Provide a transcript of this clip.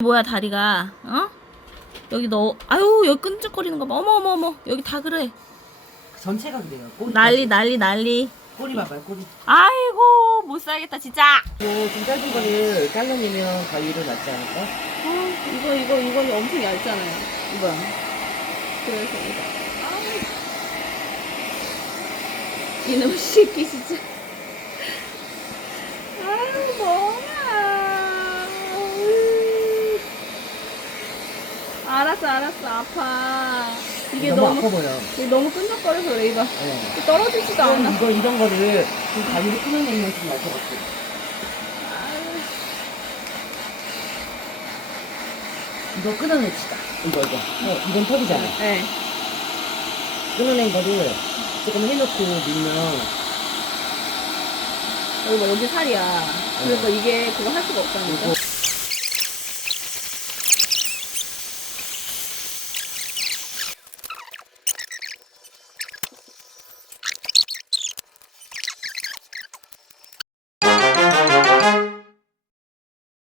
뭐야 다리가 어? 여기 너 아유 여기 끈적거리는 거 봐. 어머 어머 어머 여기 다 그래. 전체가 그래요. 꼬리 난리. 꼬리 봐봐요. 꼬리. 아이고 못 살겠다 진짜. 좀 짧은 거를 잘라내면 가위로 낫지 않을까? 이거 엄청 얇잖아요. 이거. 그래서 이거. 이놈 새끼 진짜. 아유 뭐야. 알았어 아파. 이게 너무 아파 보여. 이게 너무 끈적거려서 그래 이봐. 네. 떨어지지도 않아. 이런 거를 좀 가위로 끊어내면 좀 나을 것 같아. 이거 끊어냅시다. 이거. 이건 턱이잖아. 네. 끊어낸 거를 조금 해놓고 밀면 여기 살이야. 그러니까 이게 그거 할 수가 없다니까. 이거